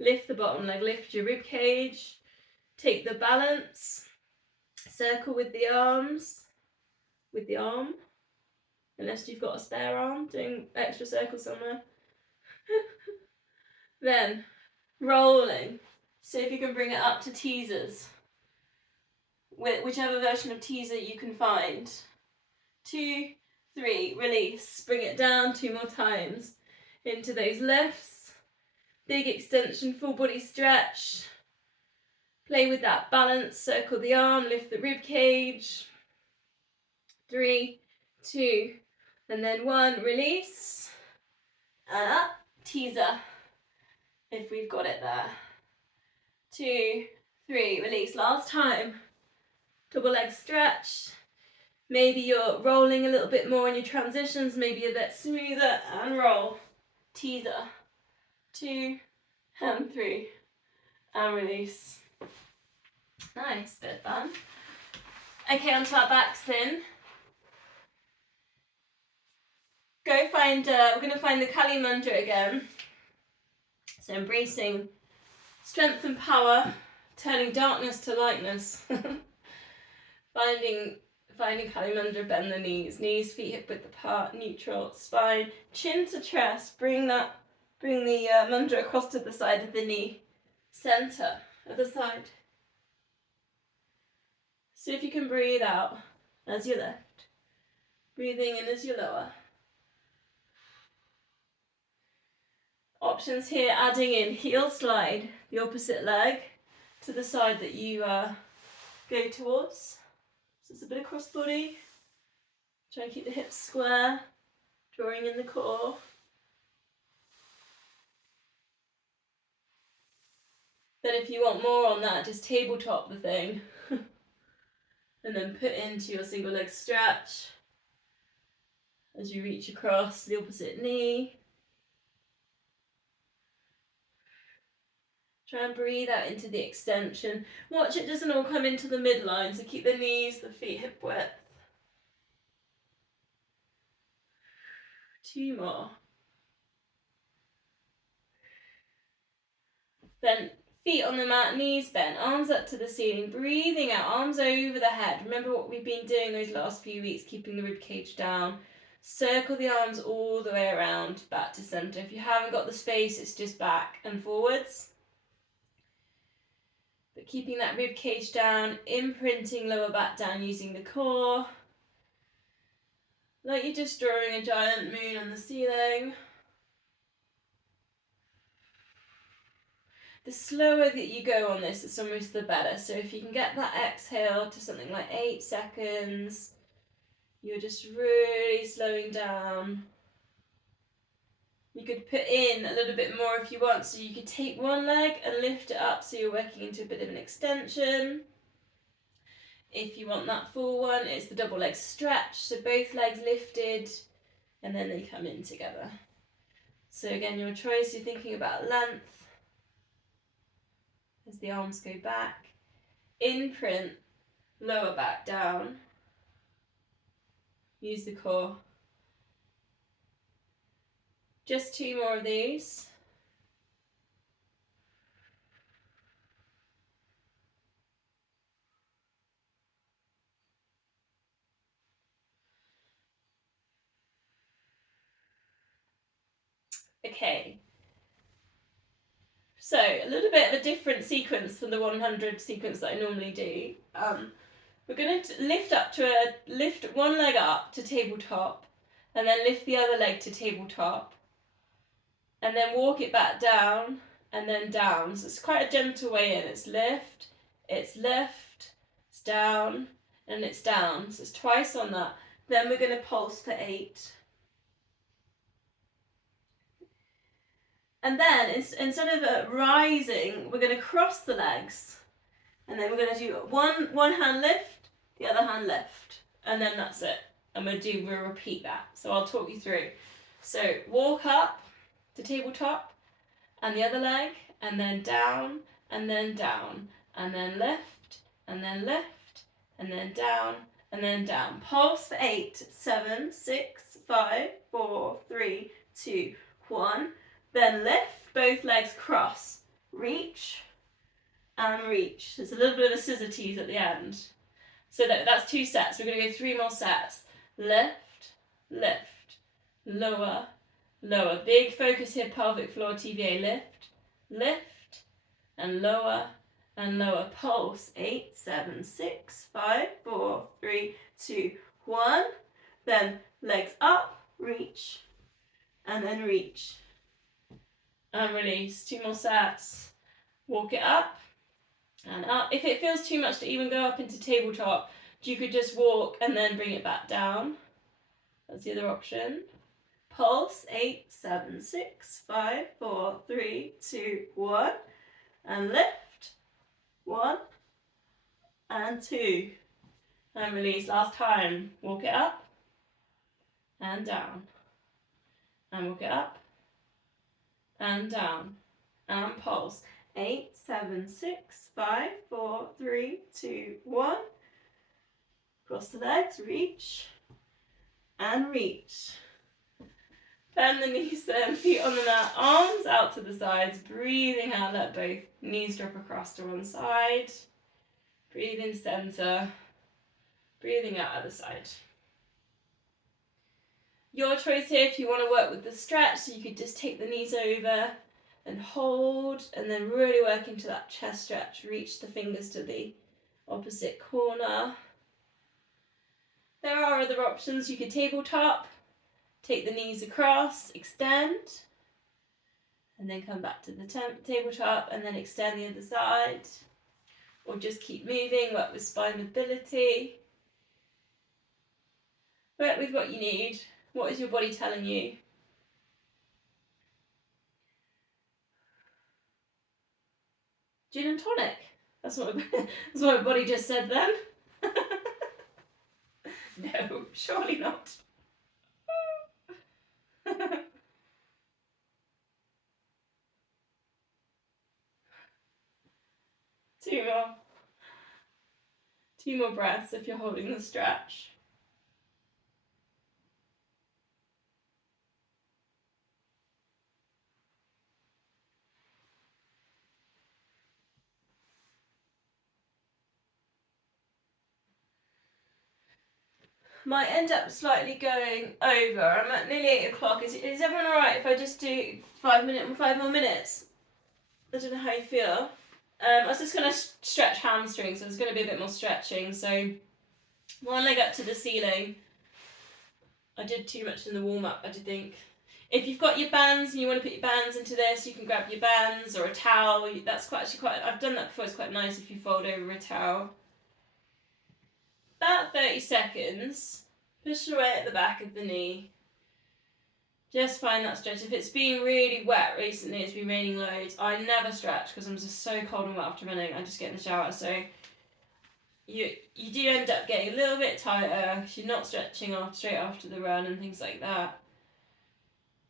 lift the bottom leg, lift your rib cage, take the balance, circle with the arms, with the arm, unless you've got a spare arm, doing extra circle somewhere. Then rolling, so if you can bring it up to teasers, whichever version of teaser you can find. 2, 3, release, bring it down 2 more times into those lifts, big extension, full body stretch, Play with that balance, circle the arm, lift the rib cage. 3, 2, and then 1, release. And up, teaser, if we've got it there. 2, 3, release. Last time. Double leg stretch. Maybe you're rolling a little bit more in your transitions, maybe a bit smoother, and roll. Teaser. 2, and 3, and release. Nice, bit of fun. Okay, onto our backs then. Go find, we're going to find the Kali Mantra again. So embracing strength and power, turning darkness to lightness. finding Kali Mantra, bend the knees, feet hip width apart, neutral, spine, chin to chest. Bring the mantra across to the side of the knee, center of the side. See if you can breathe out as you lift, breathing in as you lower. Options here, adding in heel slide, the opposite leg to the side that you go towards. So it's a bit of cross body. Try and keep the hips square, drawing in the core. Then if you want more on that, just tabletop the thing. And then put into your single leg stretch as you reach across the opposite knee. Try and breathe out into the extension. Watch it doesn't all come into the midline, so keep the knees, the feet hip width. 2 more. Then feet on the mat, knees bent, arms up to the ceiling, breathing out, arms over the head. Remember what we've been doing those last few weeks, keeping the rib cage down. Circle the arms all the way around, back to center. If you haven't got the space, it's just back and forwards. But keeping that rib cage down, imprinting lower back down using the core. Like you're just drawing a giant moon on the ceiling. The slower that you go on this, it's almost the better. So if you can get that exhale to something like 8 seconds, you're just really slowing down. You could put in a little bit more if you want. So you could take one leg and lift it up so you're working into a bit of an extension. If you want that full one, it's the double leg stretch. So both legs lifted and then they come in together. So again, your choice, you're thinking about length as the arms go back. Imprint, lower back down. Use the core. Just 2 more of these. Okay. So a little bit of a different sequence from the 100 sequence that I normally do. We're going to lift one leg up to tabletop, and then lift the other leg to tabletop, and then walk it back down, and then down. So it's quite a gentle way in. It's lift, it's down, and it's down. So it's twice on that. Then we're going to pulse for 8. And then instead of rising, we're going to cross the legs. And then we're going to do one hand lift, the other hand lift. And then that's it. And we'll repeat that. So I'll talk you through. So walk up to tabletop, and the other leg, and then down, and then down. And then lift, and then lift, and then down, and then down. Pulse for 8, 7, 6, 5, 4, 3, 2, 1. Then lift, both legs cross, reach, and reach. There's a little bit of a scissor tease at the end. So that's 2 sets. We're going to go 3 more sets. Lift, lift, lower, lower. Big focus here, pelvic floor, TVA. Lift, lift, and lower, and lower. Pulse, 8, 7, 6, 5, 4, 3, 2, 1. Then legs up, reach, and then reach. And release. 2 more sets. Walk it up, and up. If it feels too much to even go up into tabletop, you could just walk and then bring it back down. That's the other option. Pulse, 8, 7, 6, 5, 4, 3, 2, 1. And lift, 1 and 2. And release, last time. Walk it up and down. And walk it up and down. And pulse, 8, 7, 6, 5, 4, 3, 2, 1. Cross the legs, reach and reach. Bend the knees then, feet on the mat, arms out to the sides, breathing out, let both knees drop across to one side. Breathe in center, breathing out other side. Your choice here if you want to work with the stretch, so you could just take the knees over and hold, and then really work into that chest stretch, reach the fingers to the opposite corner. There are other options. You could tabletop, take the knees across, extend, and then come back to the tabletop and then extend the other side. Or just keep moving, work with spine mobility. Work with what you need. What is your body telling you? Gin and tonic. That's what my body just said then. No, surely not. Two more. Two more breaths if you're holding the stretch. Might end up slightly going over. I'm at nearly 8 o'clock. Is everyone alright if I just do 5 more minutes? I don't know how you feel. I was just going to stretch hamstrings, so there's going to be a bit more stretching. So one leg up to the ceiling. I did too much in the warm-up, I think. If you've got your bands and you want to put your bands into this, you can grab your bands or a towel. That's actually quite, I've done that before, it's quite nice if you fold over a towel. About 30 seconds. Push away at the back of the knee. Just find that stretch. If it's been really wet recently, it's been raining loads, I never stretch because I'm just so cold and wet after running. I just get in the shower. So you do end up getting a little bit tighter because you're not stretching off straight after the run and things like that.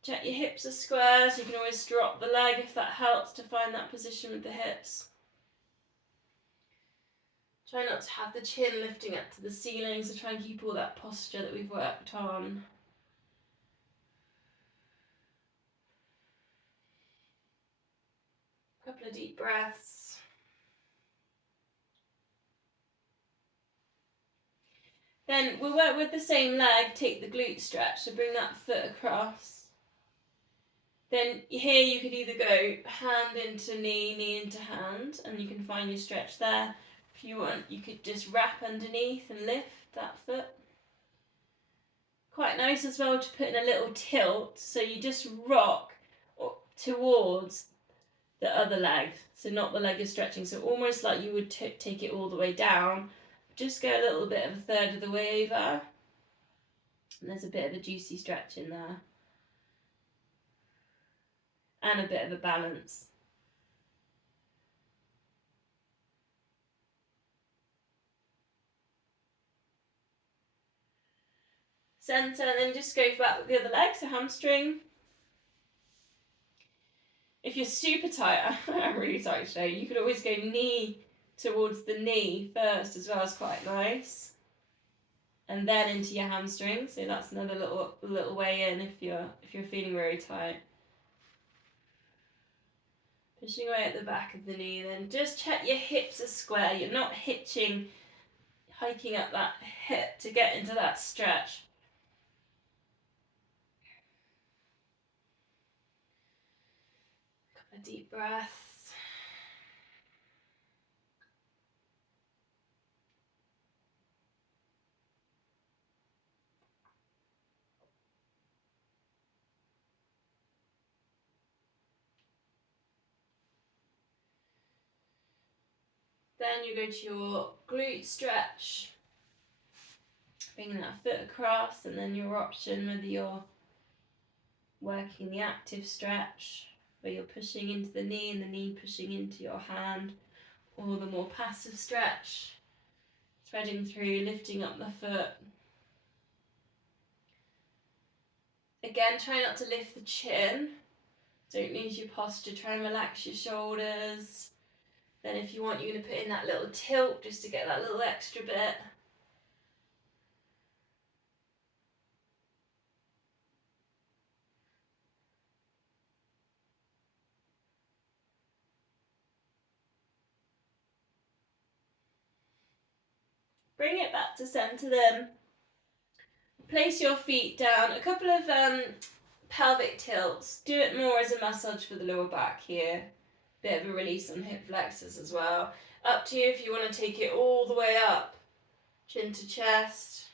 Check your hips are square, so you can always drop the leg if that helps to find that position with the hips. Try not to have the chin lifting up to the ceiling, so try and keep all that posture that we've worked on. A couple of deep breaths. Then we'll work with the same leg, take the glute stretch, so bring that foot across. Then here you could either go hand into knee, knee into hand, and you can find your stretch there. If you want, you could just wrap underneath and lift that foot. Quite nice as well to put in a little tilt, so you just rock towards the other leg, so not the leg is stretching, so almost like you would take it all the way down. Just go a little bit of a third of the way over, and there's a bit of a juicy stretch in there. And a bit of a balance. Centre, and then just go back with the other leg, so hamstring. If you're super tight, I'm really tight today, you could always go knee towards the knee first as well, as quite nice. And then into your hamstring, so that's another little way in if you're feeling very tight. Pushing away at the back of the knee, then just check your hips are square. You're not hiking up that hip to get into that stretch. A deep breath. Then you go to your glute stretch, bringing that foot across, and then your option whether you're working the active stretch, where you're pushing into the knee and the knee pushing into your hand, or the more passive stretch, threading through, lifting up the foot. Again, try not to lift the chin. Don't lose your posture. Try and relax your shoulders. Then if you want, you're going to put in that little tilt just to get that little extra bit. Bring it back to centre then. Place your feet down. A couple of pelvic tilts. Do it more as a massage for the lower back here. Bit of a release on hip flexors as well. Up to you if you want to take it all the way up. Chin to chest.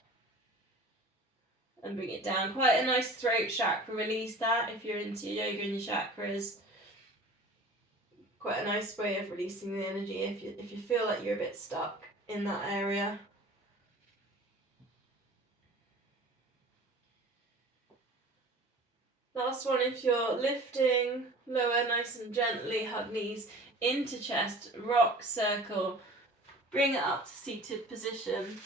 And bring it down. Quite a nice throat chakra release that if you're into yoga and your chakras. Quite a nice way of releasing the energy if you feel like you're a bit stuck in that area. Last one, if you're lifting, lower nice and gently, hug knees into chest, rock, circle, bring it up to seated position.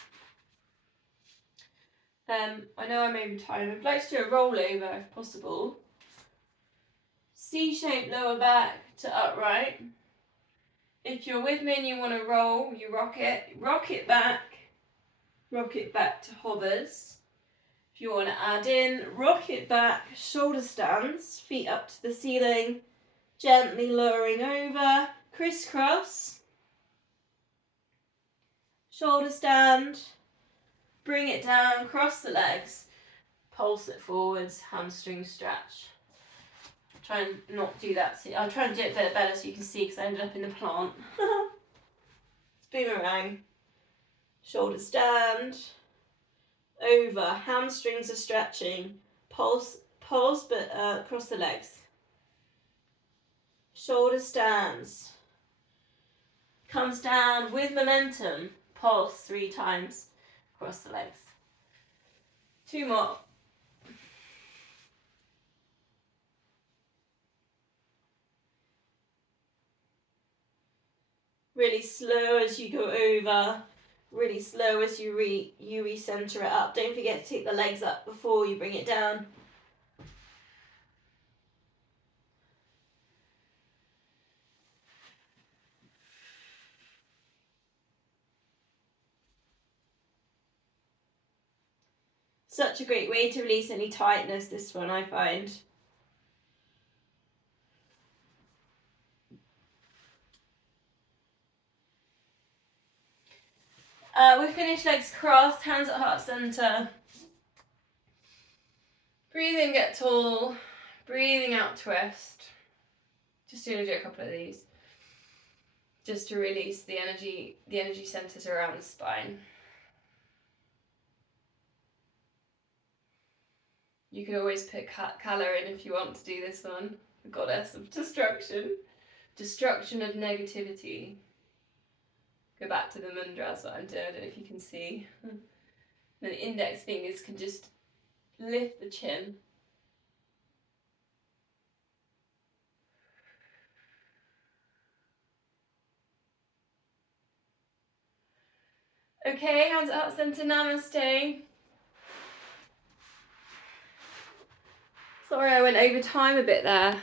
I know I'm over time. I'd like to do a rollover if possible. C-shaped lower back to upright. If you're with me and you want to roll, you rock it back to hovers. If you want to add in, rock it back, shoulder stands, feet up to the ceiling, gently lowering over, crisscross, shoulder stand, bring it down, cross the legs, pulse it forwards, hamstring stretch. Try and not do that. I'll try and do it a bit better so you can see because I ended up in the plant. Boomerang, shoulder stand, over, hamstrings are stretching, pulse but cross the legs. Shoulder stands, comes down with momentum, pulse 3 times, cross the legs. 2 more. Really slow as you go over, really slow as you recenter it up. Don't forget to take the legs up before you bring it down. Such a great way to release any tightness, this one, I find. We're finished, legs crossed, hands at heart center. Breathe in, get tall. Breathing out, twist. Just going to do a couple of these. Just to release the energy centers around the spine. You can always put Kala in if you want to do this one. The goddess of destruction. Destruction of negativity. Go back to the mudra, that's what I'm doing. I don't know if you can see. The index fingers can just lift the chin. Okay, hands at heart center, namaste. Sorry I went over time a bit there.